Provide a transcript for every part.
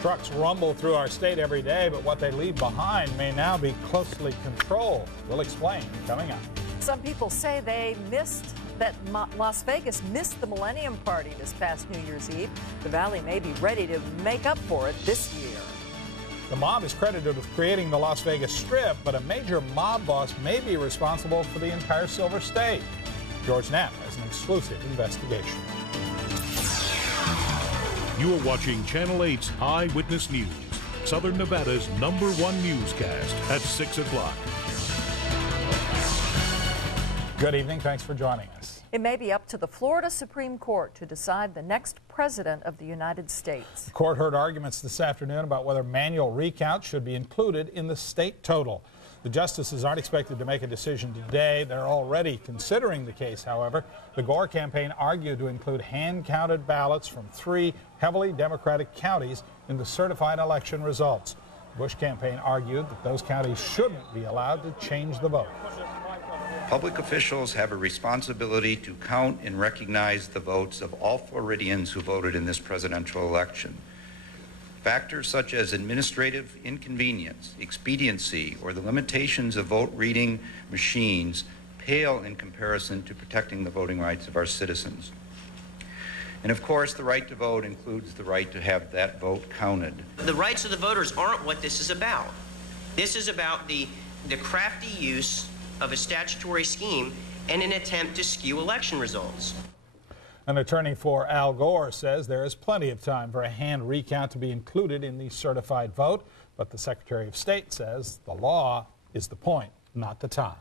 Trucks rumble through our state every day, but what they leave behind may now be closely controlled. We'll explain coming up. Some people say they missed that Las Vegas missed the Millennium Party this past New Year's Eve. The Valley may be ready to make up for it this year. The mob is credited with creating the Las Vegas Strip, but a major mob boss may be responsible for the entire Silver State. George Knapp has an exclusive investigation. You are watching Channel 8's Eyewitness News, Southern Nevada's #1 newscast at 6 o'clock. Good evening. Thanks for joining us. It may be up to the Florida Supreme Court to decide the next president of the United States. The court heard arguments this afternoon about whether manual recounts should be included in the state total. The justices aren't expected to make a decision today. They're already considering the case, however. The Gore campaign argued to include hand-counted ballots from 3 heavily Democratic counties in the certified election results. The Bush campaign argued that those counties shouldn't be allowed to change the vote. Public officials have a responsibility to count and recognize the votes of all Floridians who voted in this presidential election. Factors such as administrative inconvenience, expediency, or the limitations of vote reading machines pale in comparison to protecting the voting rights of our citizens. And of course, the right to vote includes the right to have that vote counted. The rights of the voters aren't what this is about. This is about the crafty use of a statutory scheme in an attempt to skew election results. An attorney for Al Gore says there is plenty of time for a hand recount to be included in the certified vote, but the Secretary of State says the law is the point, not the time.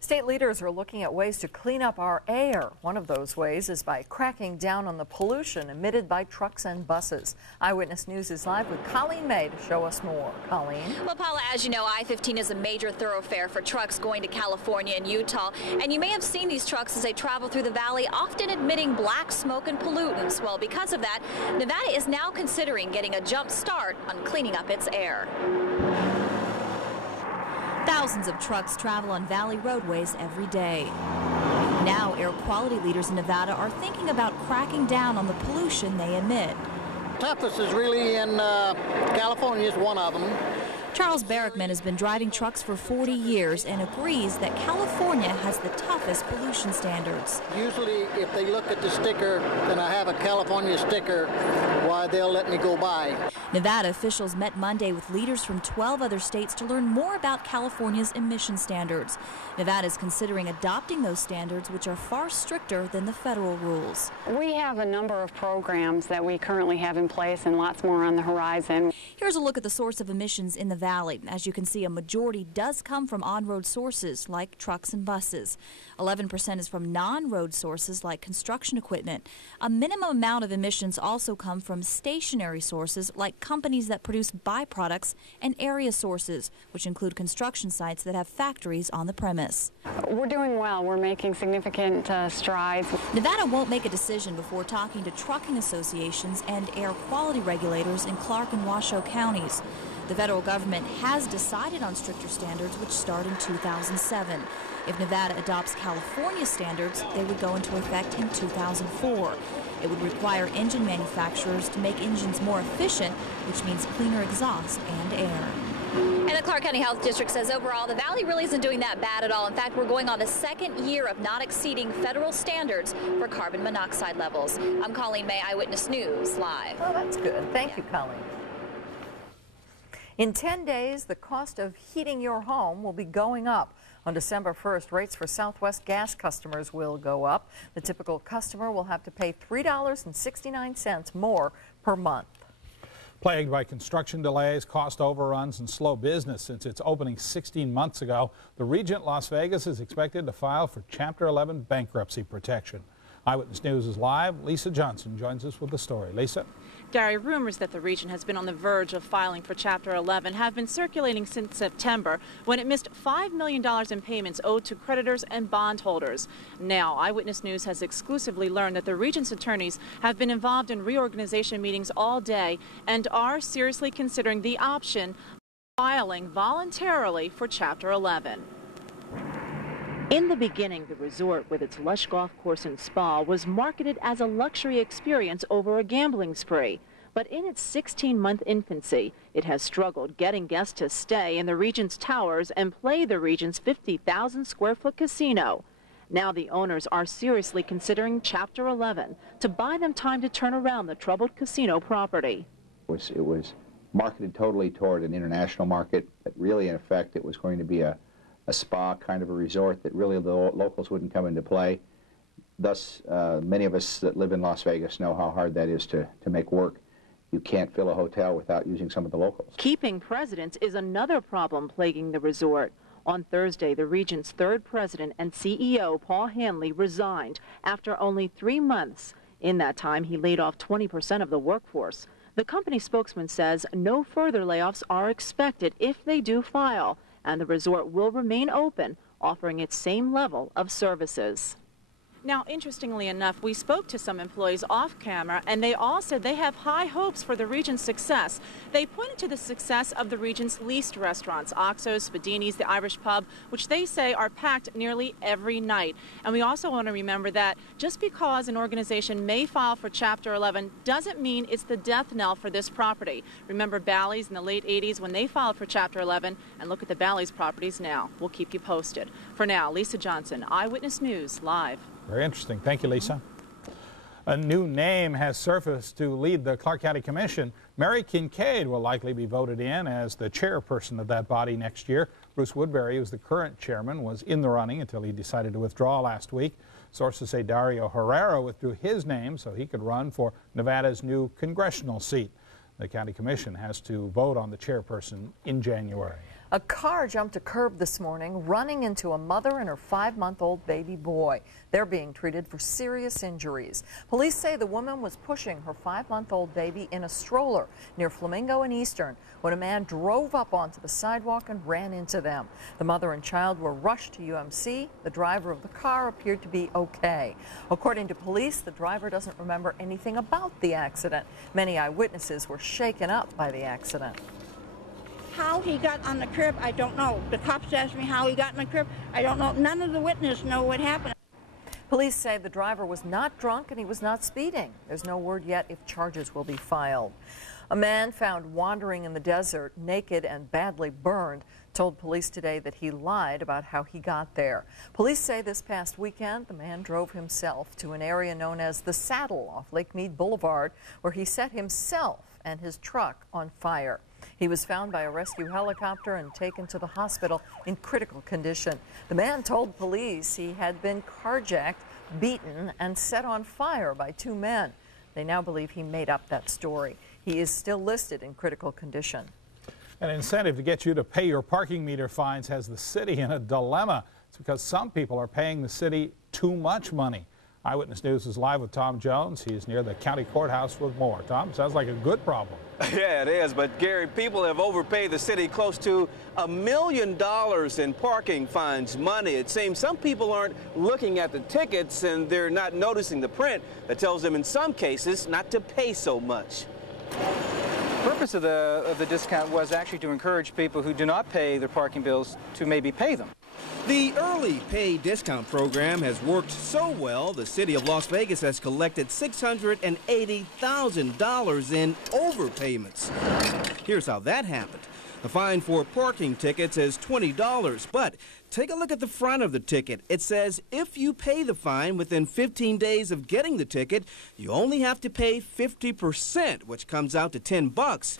State leaders are looking at ways to clean up our air. One of those ways is by cracking down on the pollution emitted by trucks and buses. Eyewitness News is live with Colleen May to show us more. Colleen? Well, Paula, as you know, I-15 is a major thoroughfare for trucks going to California and Utah. And you may have seen these trucks as they travel through the valley, often emitting black smoke and pollutants. Well, because of that, Nevada is now considering getting a jump start on cleaning up its air. Thousands of trucks travel on valley roadways every day. Now, air quality leaders in Nevada are thinking about cracking down on the pollution they emit. Toughest is really in California is one of them. Charles Barrickman has been driving trucks for 40 years and agrees that California has the toughest pollution standards. Usually, if they look at the sticker and I have a California sticker, why, they'll let me go by. Nevada officials met Monday with leaders from 12 other states to learn more about California's emission standards. Nevada is considering adopting those standards, which are far stricter than the federal rules. We have a number of programs that we currently have in place and lots more on the horizon. Here's a look at the source of emissions in the valley. As you can see, a majority does come from on-road sources like trucks and buses. 11% is from non-road sources like construction equipment. A minimum amount of emissions also come from stationary sources like companies that produce byproducts and area sources, which include construction sites that have factories on the premise. We're doing well. We're making significant strides. Nevada won't make a decision before talking to trucking associations and air quality regulators in Clark and Washoe counties. The federal government has decided on stricter standards, which start in 2007. If Nevada adopts California standards, they would go into effect in 2004. It would require engine manufacturers to make engines more efficient, which means cleaner exhaust and air. And the Clark County Health District says overall the valley really isn't doing that bad at all. In fact, we're going on the 2nd year of not exceeding federal standards for carbon monoxide levels. I'm Colleen May, Eyewitness News, live. Oh, that's good. Thank you, Colleen. In 10 days, the cost of heating your home will be going up. On December 1st, rates for Southwest gas customers will go up. The typical customer will have to pay $3.69 more per month. Plagued by construction delays, cost overruns, and slow business since its opening 16 months ago, the Regent Las Vegas is expected to file for Chapter 11 bankruptcy protection. Eyewitness News is live. Lisa Johnson joins us with the story. Lisa? Gary, rumors that the Regent has been on the verge of filing for Chapter 11 have been circulating since September, when it missed $5 million in payments owed to creditors and bondholders. Now, Eyewitness News has exclusively learned that the Regent's attorneys have been involved in reorganization meetings all day and are seriously considering the option of filing voluntarily for Chapter 11. In the beginning, the resort with its lush golf course and spa was marketed as a luxury experience over a gambling spree. but in its 16-month infancy, it has struggled getting guests to stay in the Regents towers and play the Regents' 50,000-square-foot casino. Now the owners are seriously considering Chapter 11 to buy them time to turn around the troubled casino property. It was marketed totally toward an international market, but really in effect it was going to be a spa kind of a resort that really the locals wouldn't come into play. Thus, many of us that live in Las Vegas know how hard that is to make work. You can't fill a hotel without using some of the locals. Keeping presidents is another problem plaguing the resort. On Thursday, the Regent's third president and CEO, Paul HANLEY, resigned after only 3 months. In that time, he laid off 20% of the workforce. The company spokesman says no further layoffs are expected if they do file, and the resort will remain open, offering its same level of services. Now, interestingly enough, we spoke to some employees off camera, and they all said they have high hopes for the Regent's success. They pointed to the success of the Regent's leased restaurants, Oxo's, Spadini's, the Irish Pub, which they say are packed nearly every night. And we also want to remember that just because an organization may file for Chapter 11 doesn't mean it's the death knell for this property. Remember Bally's in the late 80s when they filed for Chapter 11, and look at the Bally's properties now. We'll keep you posted. For now, Lisa Johnson, Eyewitness News, live. Very interesting. Thank you, Lisa. A new name has surfaced to lead the Clark County Commission. Mary Kincaid will likely be voted in as the chairperson of that body next year. Bruce Woodbury, who's the current chairman, was in the running until he decided to withdraw last week. Sources say Dario Herrera withdrew his name so he could run for Nevada's new congressional seat. The county commission has to vote on the chairperson in January. A car jumped a curb this morning, running into a mother and her 5-month-old baby boy. They're being treated for serious injuries. Police say the woman was pushing her 5-month-old baby in a stroller near Flamingo and Eastern when a man drove up onto the sidewalk and ran into them. The mother and child were rushed to UMC. The driver of the car appeared to be okay. According to police, the driver doesn't remember anything about the accident. Many eyewitnesses were shaken up by the accident. How he got on the curb, I don't know. The cops asked me how he got on the curb. I don't know. None of the witnesses know what happened. Police say the driver was not drunk and he was not speeding. There's no word yet if charges will be filed. A man found wandering in the desert, naked and badly burned, told police today that he lied about how he got there. Police say this past weekend the man drove himself to an area known as the Saddle off Lake Mead Boulevard, where he set himself and his truck on fire. He was found by a rescue helicopter and taken to the hospital in critical condition. The man told police he had been carjacked, beaten, and set on fire by 2 men. They now believe he made up that story. He is still listed in critical condition. An incentive to get you to pay your parking meter fines has the city in a dilemma. It's because some people are paying the city too much money. Eyewitness News is live with Tom Jones. He's near the county courthouse with more. Tom, sounds like a good problem. Yeah, it is. But, Gary, people have overpaid the city close to $1 million in parking fines money. It seems some people aren't looking at the tickets and they're not noticing the print that tells them in some cases not to pay so much. The purpose of the discount was actually to encourage people who do not pay their parking bills to maybe pay them. The early pay discount program has worked so well, the city of Las Vegas has collected $680,000 in overpayments. Here's how that happened. The fine for parking tickets is $20, but take a look at the front of the ticket. It says if you pay the fine within 15 days of getting the ticket, you only have to pay 50%, which comes out to $10.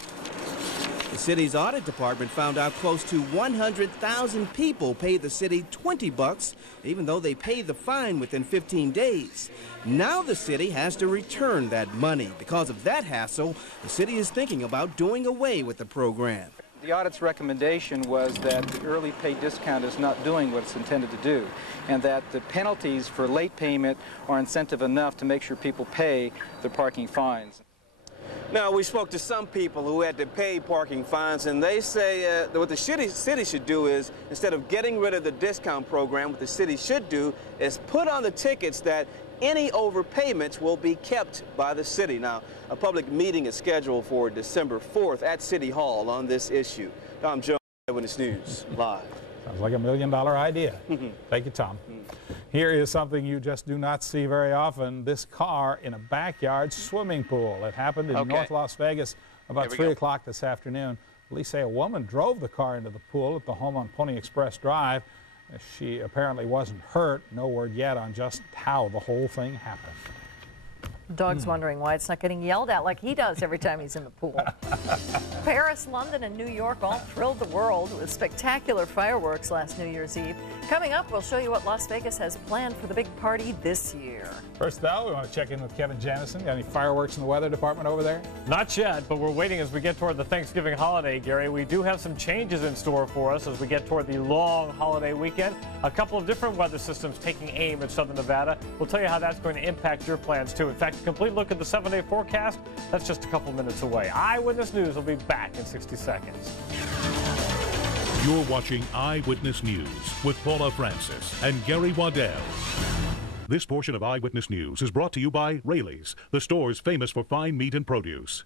The city's audit department found out close to 100,000 people paid the city $20, even though they paid the fine within 15 days. Now the city has to return that money. Because of that hassle, the city is thinking about doing away with the program. The audit's recommendation was that the early pay discount is not doing what it's intended to do, and that the penalties for late payment are incentive enough to make sure people pay their parking fines. Now, we spoke to some people who had to pay parking fines, and they say that what the city should do is, instead of getting rid of the discount program, what the city should do is put on the tickets that any overpayments will be kept by the city. Now, a public meeting is scheduled for December 4th at City Hall on this issue. Tom Jones, Eyewitness News, live. Sounds like $1 million idea. Thank you, Tom. Here is something you just do not see very often. This car in a backyard swimming pool. It happened in North Las Vegas about 3 o'clock this afternoon. Police say a woman drove the car into the pool at the home on Pony Express Drive. She apparently wasn't hurt. No word yet on just how the whole thing happened. Dog's wondering why it's not getting yelled at like he does every time he's in the pool. Paris, London, and New York all thrilled the world with spectacular fireworks last New Year's Eve. Coming up, we'll show you what Las Vegas has planned for the big party this year. First, though, we want to check in with Kevin Janison. Got any fireworks in the weather department over there? Not yet, but we're waiting as we get toward the Thanksgiving holiday, Gary. We do have some changes in store for us as we get toward the long holiday weekend. A couple of different weather systems taking aim at southern Nevada. We'll tell you how that's going to impact your plans, too. In fact, a complete look at the 7-day forecast, that's just a couple minutes away. Eyewitness News will be back in 60 seconds. You're watching Eyewitness News with Paula Francis and Gary Waddell. This portion of Eyewitness News is brought to you by Raley's, the stores famous for fine meat and produce.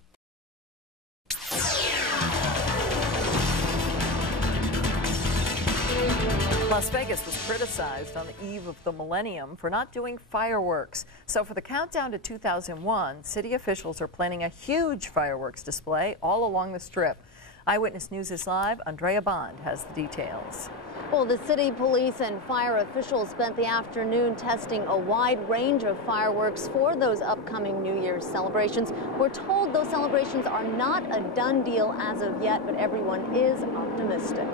Las Vegas was criticized on the eve of the millennium for not doing fireworks. So for the countdown to 2001, city officials are planning a huge fireworks display all along the Strip. Eyewitness News is live. Andrea Bond has the details. Well, the city police and fire officials spent the afternoon testing a wide range of fireworks for those upcoming New Year's celebrations. We're told those celebrations are not a done deal as of yet, but everyone is optimistic.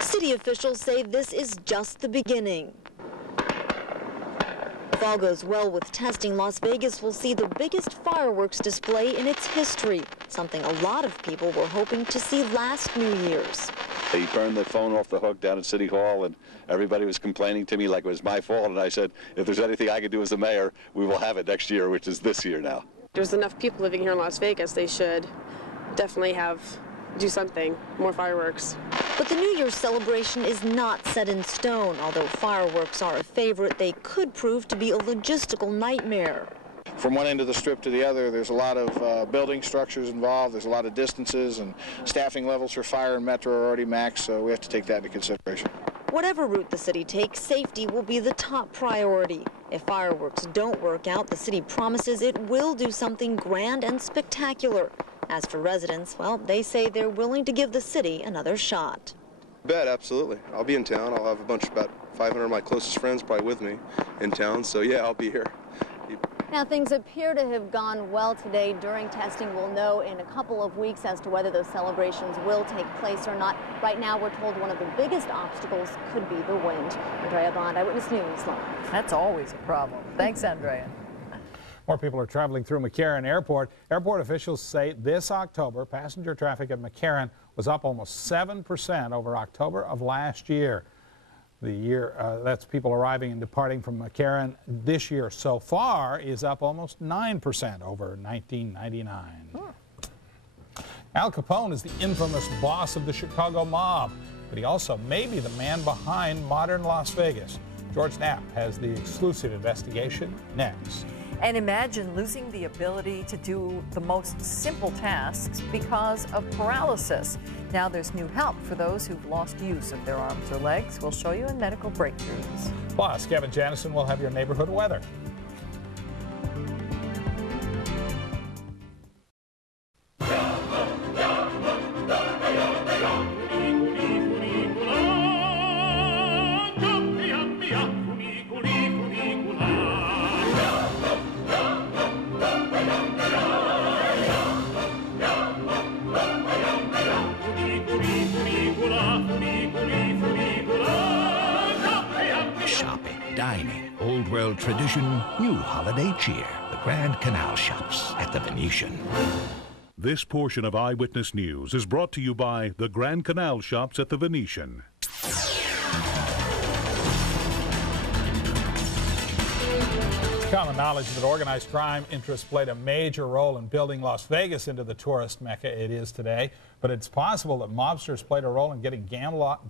City officials say this is just the beginning. If all goes well with testing, Las Vegas will see the biggest fireworks display in its history, something a lot of people were hoping to see last New Year's. He burned the phone off the hook down at City Hall, and everybody was complaining to me like it was my fault, and I said, if there's anything I can do as the mayor, we will have it next year, which is this year now. There's enough people living here in Las Vegas, they should definitely do something, more fireworks. But the New Year's celebration is not set in stone. Although fireworks are a favorite, they could prove to be a logistical nightmare. From one end of the Strip to the other, there's a lot of building structures involved. There's a lot of distances, and staffing levels for fire and metro are already maxed, so we have to take that into consideration. Whatever route the city takes, safety will be the top priority. If fireworks don't work out, the city promises it will do something grand and spectacular. As for residents, well, they say they're willing to give the city another shot. Bet, absolutely. I'll be in town. I'll have about 500 of my closest friends probably with me in town, so yeah, I'll be here. Now, things appear to have gone well today. During testing, we'll know in a couple of weeks as to whether those celebrations will take place or not. Right now, we're told one of the biggest obstacles could be the wind. Andrea Bond, Eyewitness News Live. That's always a problem. Thanks, Andrea. More people are traveling through McCarran Airport. Airport officials say this October, passenger traffic at McCarran was up almost 7% over October of last year. That's people arriving and departing from McCarran this year so far is up almost 9% over 1999. Al Capone is the infamous boss of the Chicago mob, but he also may be the man behind modern Las Vegas. George Knapp has the exclusive investigation next. And imagine losing the ability to do the most simple tasks because of paralysis. Now there's new help for those who've lost use of their arms or legs. We'll show you in medical breakthroughs. Plus, Kevin Janison will have your neighborhood weather. Dining, old world tradition, new holiday cheer. The Grand Canal Shops at the Venetian. This portion of Eyewitness News is brought to you by the Grand Canal Shops at the Venetian. Common knowledge that organized crime interests played a major role in building Las Vegas into the tourist mecca it is today, but it's possible that mobsters played a role in getting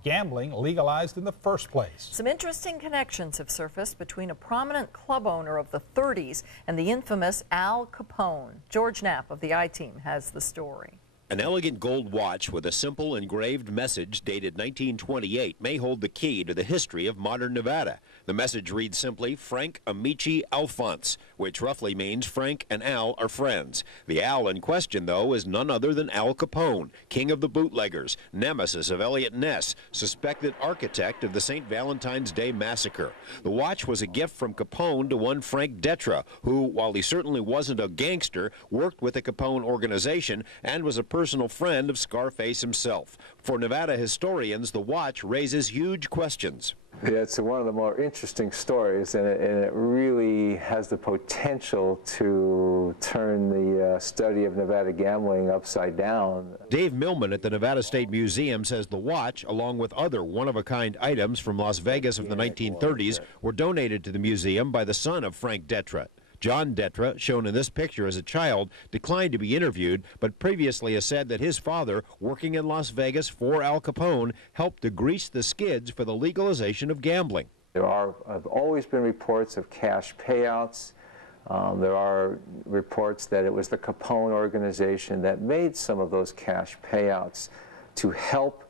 gambling legalized in the first place. Some interesting connections have surfaced between a prominent club owner of the 30s and the infamous Al Capone. George Knapp of the I-Team has the story. An elegant gold watch with a simple engraved message dated 1928 may hold the key to the history of modern Nevada. The message reads simply, Frank Amici Alphonse, which roughly means Frank and Al are friends. The Al in question, though, is none other than Al Capone, king of the bootleggers, nemesis of Eliot Ness, suspected architect of the St. Valentine's Day massacre. The watch was a gift from Capone to one Frank Detra, who, while he certainly wasn't a gangster, worked with the Capone organization and was a personal friend of Scarface himself. For Nevada historians, the watch raises huge questions. Yeah, it's one of the more interesting stories, and it really has the potential to turn the study of Nevada gambling upside down. Dave Millman at the Nevada State Museum says the watch, along with other one-of-a-kind items from Las Vegas of the 1930s, were donated to the museum by the son of Frank Detra. John Detra, shown in this picture as a child, declined to be interviewed, but previously has said that his father, working in Las Vegas for Al Capone, helped to grease the skids for the legalization of gambling. There have always been reports of cash payouts. There are reports that it was the Capone organization that made some of those cash payouts to help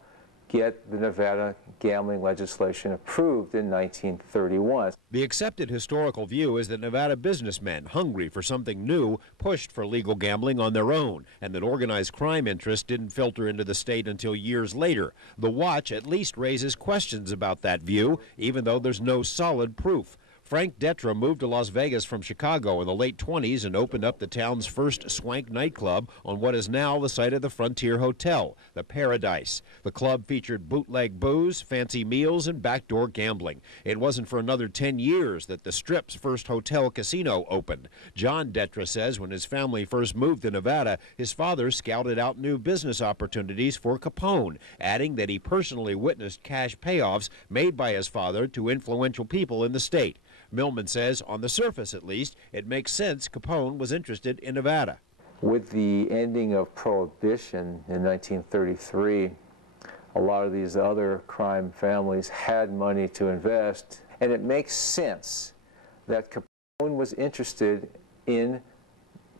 get the Nevada gambling legislation approved in 1931. The accepted historical view is that Nevada businessmen, hungry for something new, pushed for legal gambling on their own, and that organized crime interests didn't filter into the state until years later. The watch at least raises questions about that view, even though there's no solid proof. Frank Detra moved to Las Vegas from Chicago in the late 20s and opened up the town's first swank nightclub on what is now the site of the Frontier Hotel, the Paradise. The club featured bootleg booze, fancy meals, and backdoor gambling. It wasn't for another 10 years that the Strip's first hotel casino opened. John Detra says when his family first moved to Nevada, his father scouted out new business opportunities for Capone, adding that he personally witnessed cash payoffs made by his father to influential people in the state. Millman says, on the surface at least, it makes sense Capone was interested in Nevada. With the ending of Prohibition in 1933, a lot of these other crime families had money to invest, and it makes sense that Capone was interested in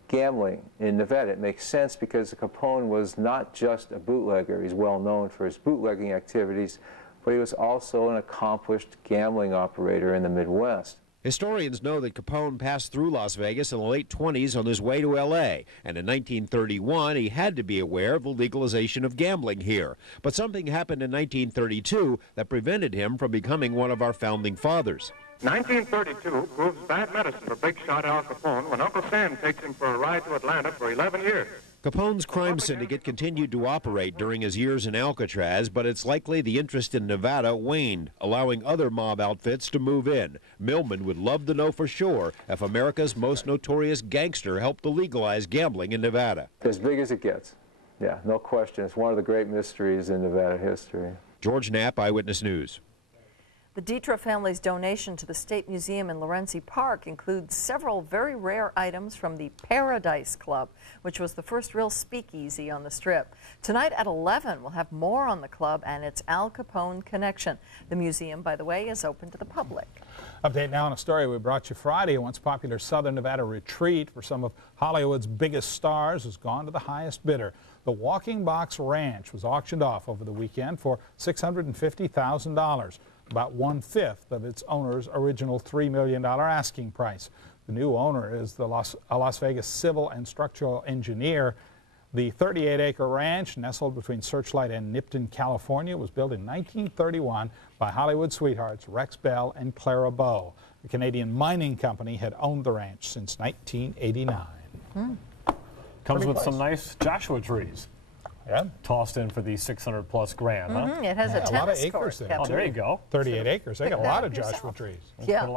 gambling in Nevada. It makes sense because Capone was not just a bootlegger. He's well known for his bootlegging activities, but he was also an accomplished gambling operator in the Midwest. Historians know that Capone passed through Las Vegas in the late 20s on his way to L.A., and in 1931 he had to be aware of the legalization of gambling here. But something happened in 1932 that prevented him from becoming one of our founding fathers. 1932 proves bad medicine for big shot Al Capone when Uncle Sam takes him for a ride to Atlanta for 11 years. Capone's crime syndicate continued to operate during his years in Alcatraz, but it's likely the interest in Nevada waned, allowing other mob outfits to move in. Millman would love to know for sure if America's most notorious gangster helped to legalize gambling in Nevada. As big as it gets. Yeah, no question. It's one of the great mysteries in Nevada history. George Knapp, Eyewitness News. The Detra family's donation to the State Museum in Lorenzi Park includes several very rare items from the Paradise Club, which was the first real speakeasy on the Strip. Tonight at 11, we'll have more on the club and its Al Capone connection. The museum, by the way, is open to the public. Update now on a story we brought you Friday. A once popular Southern Nevada retreat for some of Hollywood's biggest stars has gone to the highest bidder. The Walking Box Ranch was auctioned off over the weekend for $650,000. About 1/5 of its owner's original $3 million asking price. The new owner is a Las Vegas civil and structural engineer. The 38-acre ranch, nestled between Searchlight and Nipton, California, was built in 1931 by Hollywood sweethearts Rex Bell and Clara Bow. The Canadian mining company had owned the ranch since 1989. Comes with some nice Joshua trees. Yeah. Tossed in for the 600+ grand, huh? It has a tennis lot of acres court. there. Oh, there you go. 38 acres. They got a lot of Joshua trees. Yeah. Put a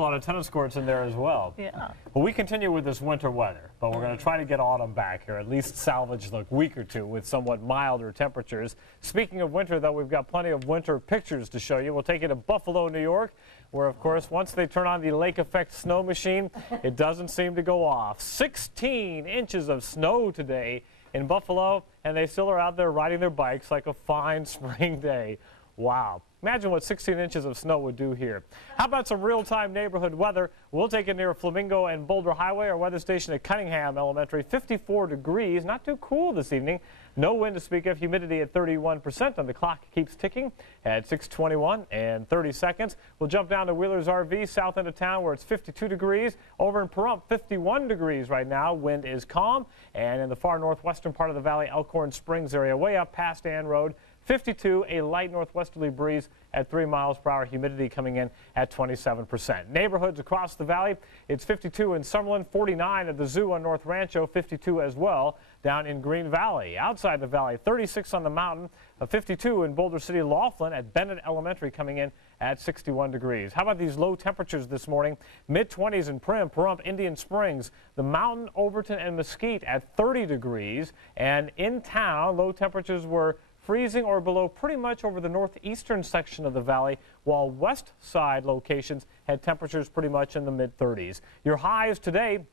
lot of tennis courts in there as well. Yeah. Well, we continue with this winter weather, but we're going to try to get autumn back here, at least salvage the week or two with somewhat milder temperatures. Speaking of winter, though, we've got plenty of winter pictures to show you. We'll take you to Buffalo, New York, where, of course, once they turn on the lake effect snow machine, it doesn't seem to go off. 16 inches of snow today in Buffalo, and they still are out there riding their bikes like a fine spring day. Wow. Imagine what 16 inches of snow would do here. How about some real-time neighborhood weather? We'll take it near Flamingo and Boulder Highway. Our weather station at Cunningham Elementary, 54 degrees. Not too cool this evening. No wind to speak of. Humidity at 31%, and the clock keeps ticking at 6:21 and 30 seconds. We'll jump down to Wheeler's RV, south end of town, where it's 52 degrees. Over in Pahrump, 51 degrees right now. Wind is calm. And in the far northwestern part of the valley, Elkhorn Springs area, way up past Ann Road, 52, a light northwesterly breeze at 3 miles per hour, humidity coming in at 27%. Neighborhoods across the valley, it's 52 in Summerlin, 49 at the zoo on North Rancho, 52 as well down in Green Valley. Outside the valley, 36 on the mountain, 52 in Boulder City, Laughlin at Bennett Elementary coming in at 61 degrees. How about these low temperatures this morning? Mid-20s in Primm, Pahrump, Indian Springs, the mountain, Overton, and Mesquite at 30 degrees. And in town, low temperatures were freezing or below pretty much over the northeastern section of the valley, while west side locations had temperatures pretty much in the mid-30s. Your highs today,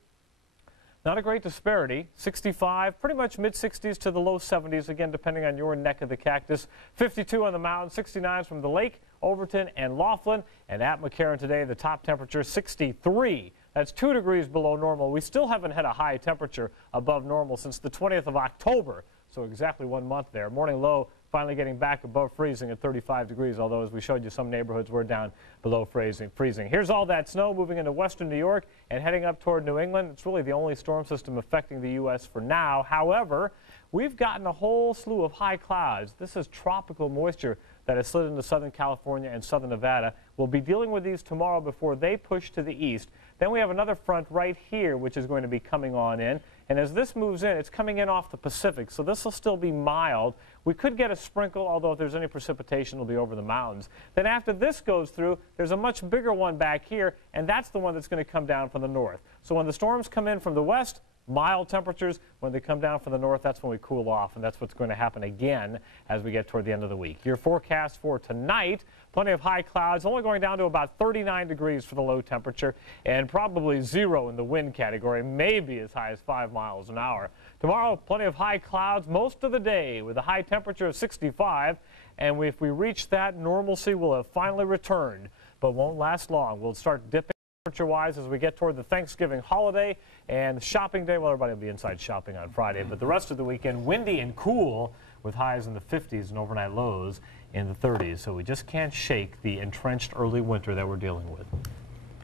not a great disparity, 65, pretty much mid-60s to the low 70s, again, depending on your neck of the cactus. 52 on the mountain, 69 from the lake, Overton, and Laughlin. And at McCarran today, the top temperature, 63. That's 2 degrees below normal. We still haven't had a high temperature above normal since the 20th of October. So exactly 1 month there. Morning low finally getting back above freezing at 35 degrees, although as we showed you, some neighborhoods were down below freezing. Here's all that snow moving into western New York and heading up toward New England. It's really the only storm system affecting the U.S. for now. However, we've gotten a whole slew of high clouds. This is tropical moisture that has slid into Southern California and Southern Nevada. We'll be dealing with these tomorrow before they push to the east. Then we have another front right here, which is going to be coming on in. And as this moves in, it's coming in off the Pacific, so this will still be mild. We could get a sprinkle, although if there's any precipitation, it'll be over the mountains. Then after this goes through, there's a much bigger one back here, and that's the one that's going to come down from the north. So when the storms come in from the west, mild temperatures. When they come down from the north, that's when we cool off, and that's what's going to happen again as we get toward the end of the week. Your forecast for tonight, plenty of high clouds, only going down to about 39 degrees for the low temperature, and probably 0 in the wind category, maybe as high as 5 miles an hour. Tomorrow, plenty of high clouds most of the day with a high temperature of 65, and if we reach that, normalcy will have finally returned, but won't last long. We'll start dipping temperature-wise as we get toward the Thanksgiving holiday and shopping day. Well, everybody will be inside shopping on Friday, but the rest of the weekend, windy and cool with highs in the 50s and overnight lows in the 30s. So we just can't shake the entrenched early winter that we're dealing with.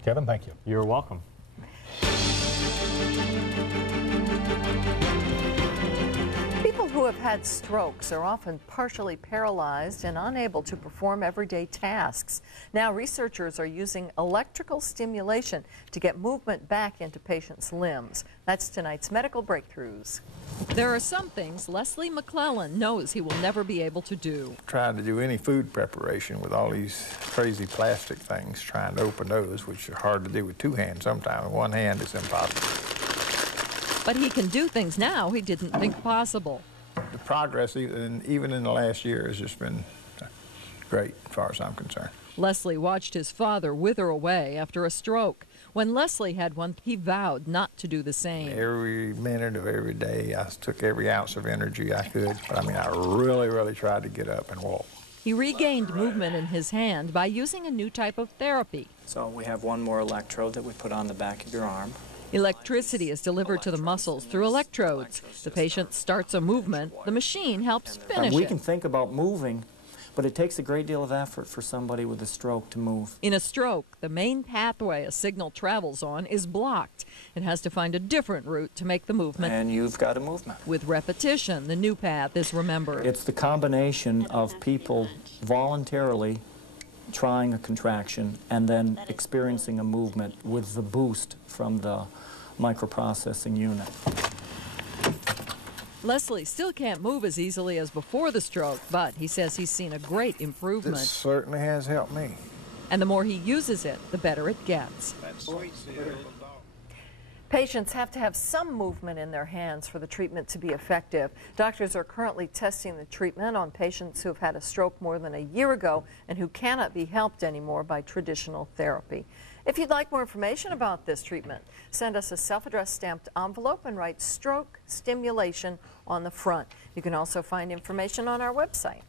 Kevin, thank you. You're welcome. People who have had strokes are often partially paralyzed and unable to perform everyday tasks. Now researchers are using electrical stimulation to get movement back into patients' limbs. That's tonight's Medical Breakthroughs. There are some things Leslie McClellan knows he will never be able to do. Trying to do any food preparation with all these crazy plastic things, trying to open those, which are hard to do with 2 hands sometimes. With 1 hand, it's impossible. But he can do things now he didn't think possible. The progress, even in the last year, has just been great as far as I'm concerned. Leslie watched his father wither away after a stroke. When Leslie had one, he vowed not to do the same. Every minute of every day, I took every ounce of energy I could. But I mean, I really tried to get up and walk. He regained movement in his hand by using a new type of therapy. So we have one more electrode that we put on the back of your arm. Electricity is delivered to the muscles through electrodes. The patient starts a movement. The machine helps finish We it. can think about moving, but it takes a great deal of effort for somebody with a stroke to move. In a stroke, the main pathway a signal travels on is blocked. It has to find a different route to make the movement. And you've got a movement. With repetition, the new path is remembered. It's the combination of people voluntarily trying a contraction and then experiencing a movement with the boost from the microprocessing unit. Leslie still can't move as easily as before the stroke, but he says he's seen a great improvement. This certainly has helped me. And the more he uses it, the better it gets. Patients have to have some movement in their hands for the treatment to be effective. Doctors are currently testing the treatment on patients who have had a stroke more than a year ago and who cannot be helped anymore by traditional therapy. If you'd like more information about this treatment, send us a self-addressed stamped envelope and write stroke stimulation on the front. You can also find information on our website.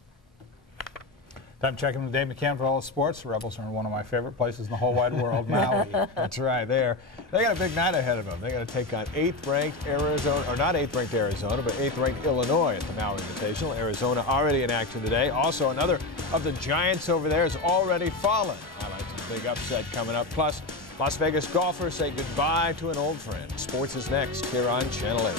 Time checking with Dave McCann for all the sports. The Rebels are in one of my favorite places in the whole wide world, Maui. That's right. They got a big night ahead of them. They got to take on 8th-ranked Arizona, or not 8th-ranked Arizona, but 8th-ranked Illinois at the Maui Invitational. Arizona already in action today. Also, another of the Giants over there has already fallen. Highlights a big upset coming up. Plus, Las Vegas golfers say goodbye to an old friend. Sports is next here on Channel 8.